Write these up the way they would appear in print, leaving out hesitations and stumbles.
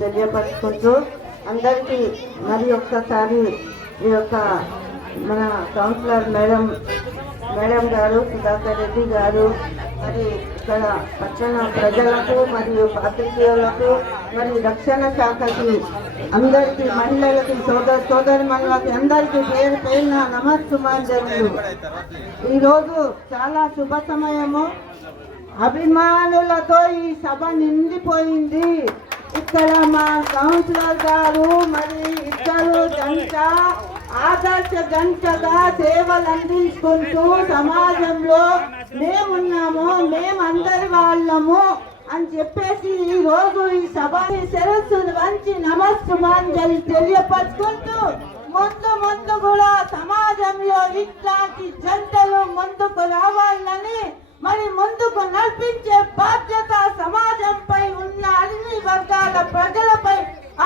తెలియపరుచుకుంటూ అందరికీ మరి ఒక్కసారి ఈ యొక్క మన కౌన్సిలర్ మేడం గారు సుధాకర్ రెడ్డి గారు మరి ఇక్కడ పట్టణ ప్రజలకు మరియు పాత్రికేయులకు మరి రక్షణ శాఖకి అందరికీ మహిళలకి సోదరిమణులకి అందరికీ పేరు పేరున నమస్సుమాంజలు. ఈరోజు చాలా శుభ సమయము, అభిమానులతో ఈ సభ నిండిపోయింది. ఇక్కడ మా కౌన్సిలర్ గారు మరి ఇద్దరు జంట ఆదర్శ జంటగా సేవలు అందించుకుంటూ సమాజంలో మేమున్నాము, మేమందరి వాళ్ళము అని చెప్పేసి ఈ రోజు ఈ సభ శిరస్సును వంచి నమస్సుమాంజలి తెలియపరుచుకుంటూ ముందు కూడా సమాజంలో ఇట్లాంటి జంటలు ముందుకు రావాలని మరి ముందుకు నడిపించే బాధ్యత సమాజంపై ఉన్న అన్ని వర్గాల ప్రజలపై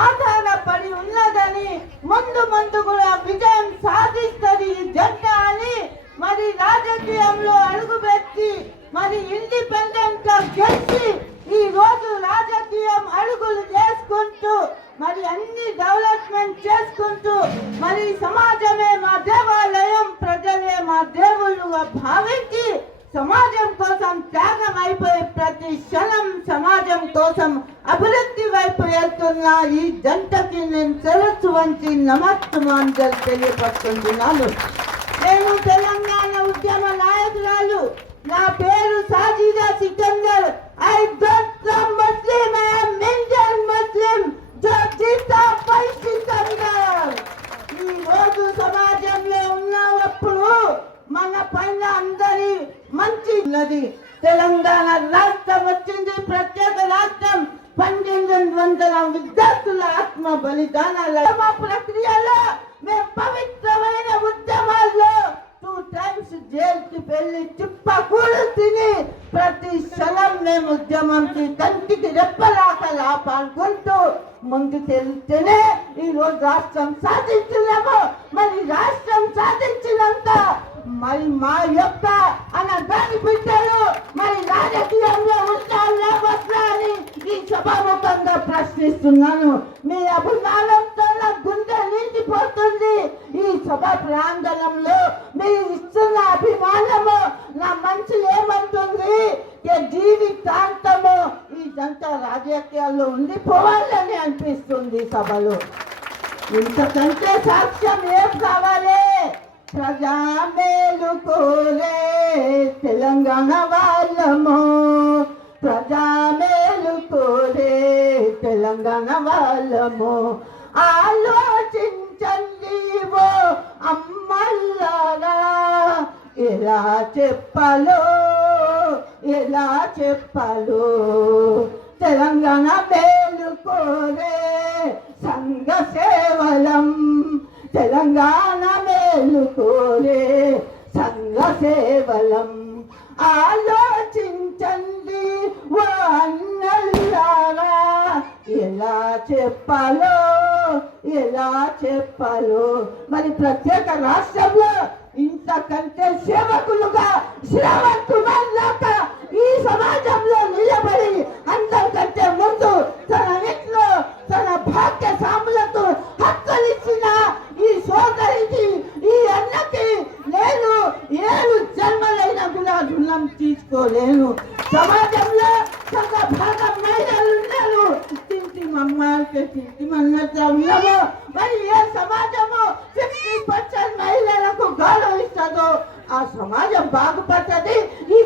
ఆధారపడి ఉన్నదని ముందు కూడా విజయం సాధిస్తుంది ఈ జంట అని మరి రాజకీయంలో అడుగుపెట్టి మరి ఇండిపెండెంట్ గా గెలిచి ఈ రోజు రాజకీయం అడుగులు చేసుకుంటూ మరి అన్ని డెవలప్మెంట్ చేసుకుంటూ మరి సమాజమే మా దేవాలయం, ప్రజలే మా దేవుళ్ళుగా భావించి సమాజం కోసం త్యాగం అయిపోయి ప్రతి క్షణం సమాజం కోసం అభివృద్ధి వైపు వెళ్తున్న ఈ జంటకి నేను శిరస్సు వంచి నమస్సుమాంజలి తెలియపరుచుకుంటున్నాను. నేను తెలంగాణ ఉద్యమ నాయకురాలు. నా పేరు Sajida Sikandar. I don't come Muslim, I am Indian Muslim. జీతా పై సికందర్. ఈ రోజు సమాజంలో ఉన్నప్పుడు మన పైన అందరి మంచి ఉన్నది. తెలంగాణ రాష్ట్రం వచ్చింది, ప్రత్యేక రాష్ట్రం. 1200 విద్యార్థుల ఆత్మ బలిదానాల ప్రక్రియలో మేము పవిత్రమైన ఉద్యమాల్లో 2 times జైలుకి వెళ్ళి చిప్పకూడు తిని ప్రతి క్షణం మేము ఉద్యమంకి కంటికి రెప్పలాగా పాల్గొంటూ ముందుకెళ్తేనే ఈ రోజు రాష్ట్రం సాధించలేము. మరి రాష్ట్రం సాధించినంత మరి మా యొక్క దాని బిడ్డలు మరి రాజకీయంలో ఉంటారా అని ఈ సభాముఖంగా ప్రశ్నిస్తున్నాను. మీ అభిమానంతో నా గుండె నిండిపోతుంది. ఈ సభ ప్రాంగణంలో మీరు ఇస్తున్న అభిమానము నా మనసు ఏమంటుంది, జీవితాంతము ఈ జంట రాజకీయాల్లో ఉండిపోవాలని అనిపిస్తుంది. సభలో ఇంతకంటే సాక్ష్యం ఏం కావాలి? ప్రజా మేలు కోరే తెలంగాణ వాళ్ళము, ప్రజా మేలు కోరే తెలంగాణ వాళ్ళము. ఆలోచించండి ఓ అమ్మల్లారా, ఎలా చెప్పాలో తెలంగాణ మేలు కోరే సంఘ సేవలం, తెలంగాణ మేలు కోరే సంఘ సేవలం. ఆలోచించండి ఓ అన్నల్లారా, ఎలా చెప్పాలో మరి ప్రత్యేక రాష్ట్రంలో ఇంతకంటే సేవకులుగా శ్రవంతులాగా ఈ సమాజంలో నిలబడి అందరికంటే ముందు తన ఇంట్లో తన భాగ్య సాములకు హక్కులు ఇచ్చిన ఈ సోదరికి, ఈ అన్నకి నేను 7 జన్మలైనా కూడా రుణం తీసుకోలేను. సమాజంలో సగ భాగం మహిళలు ఉన్నారు. తింటి మన్నట్టు ఉన్నాము. మరి ఏ సమాజము 50% మహిళలకు గౌరవిస్తుందో ఆ సమాజం బాగుపడుతుంది. ఈ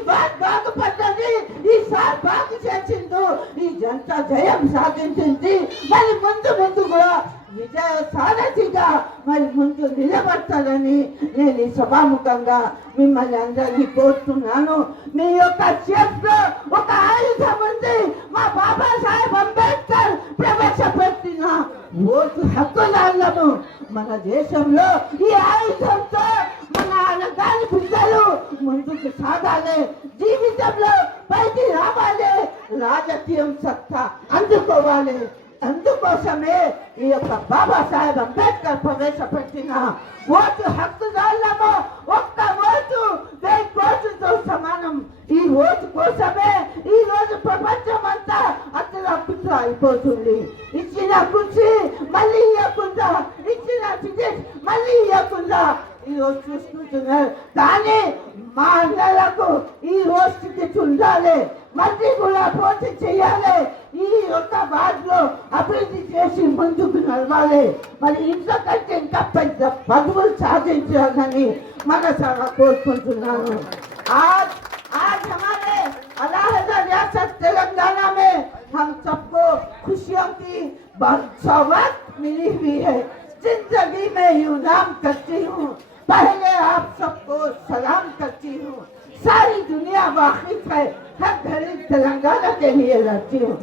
బాగుపడుతుంది. ఈ సార్ బాగు చేసిందో ఈ జంట జయం సాధించింది. మరి ముందు కూడా విజయ సారథిగా మరి ముందు నిలబడతారని నేను ఈ సభాముఖంగా మిమ్మల్ని అందరినీ కోరుతున్నాను. మీ యొక్క చేతిలో ఒక ఆయుధం ఉంది. మా బాబాసాహెబ్ అంబేద్కర్ ప్రవేశపెట్టిన ఓటు హక్కుదారులము. మన దేశంలో ఈ ఆయుధంతో మన అనగాని బిడ్డలు ముందుకు సాగాలి, జీవితంలో పైకి రావాలి, రాజకీయం సత్తా అందుకోవాలి. అందుకోసమే ఈ యొక్క బాబాసాహెబ్ అంబేద్కర్ ప్రవేశపెట్టిన ఓటు హక్కుదారులము. ఒక్క ఓటు 1000 కోట్లతో సమానం. ఈ ఓటు కోసమే ఈ రోజు ప్రపంచం అంతా అతను అభిప్రాయం అయిపోతుంది. ఇచ్చిన కుర్చీ మళ్ళీ ఇవ్వకుండా, ఇచ్చిన టికెట్ మళ్ళీ ఇవ్వకుండా ఈరోజు చూసుకుంటున్నారు. కానీ మా అన్నలకు ఈ రోజు టికెట్ ఉండాలి, మళ్ళీ కూడా పోటీ చేయాలి, ఈ యొక్క వార్డులో అభివృద్ధి చేసి ముందుకు నడవాలి. మరి ఇంతకంటే ఇంకా పెద్ద పదవులు సాధించాలని మనసారా కోరుకుంటున్నాను. आज हमारे अलहदा रियासत तेलंगाना में हम सबको खुशियों की सौगात मिली हुई है। जिंदगी में यूं नाम करती हूँ, पहले आप सबको सलाम करती हूँ। सारी दुनिया वाकिफ है, हर घड़ी तेलंगाना के लिए लड़ती हूँ।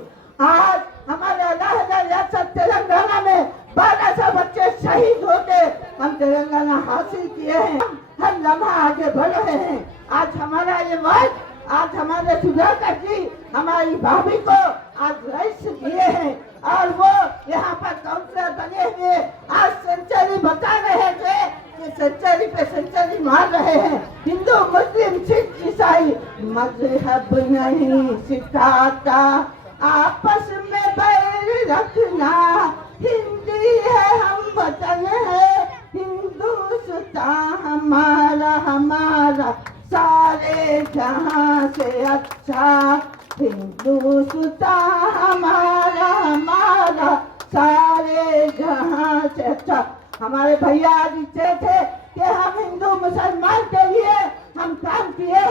आज हमारे अलहदा रियासत तेलंगाना में 1200 बच्चे शहीद होके हम तेलंगाना हासिल किए हैं। हर लम्हा आगे बढ़ रहे हैं। आज हमारा ये वर्ग, आज हमारे सुधाकर जी हमारी भाभी को आज रईस दिए हैं और वो यहाँ पर काउंसलर बने हुए आज सेंचुरी बता रहे थे कि सेंचुरी पे सेंचुरी मार रहे हैं। हिंदू मुस्लिम सिख ईसाई मजहब नहीं सिखाता, आपस में बैर रखना। हिंदी है हम वतन है, हिंदुस्तान हमारा हमारा सारे जहां से अच्छा। हिंदुस्तान हमारा हमारा सारे जहां से अच्छा। हमारे भैया आज थे कि हम हिंदू मुसलमान के लिए हम काम किए।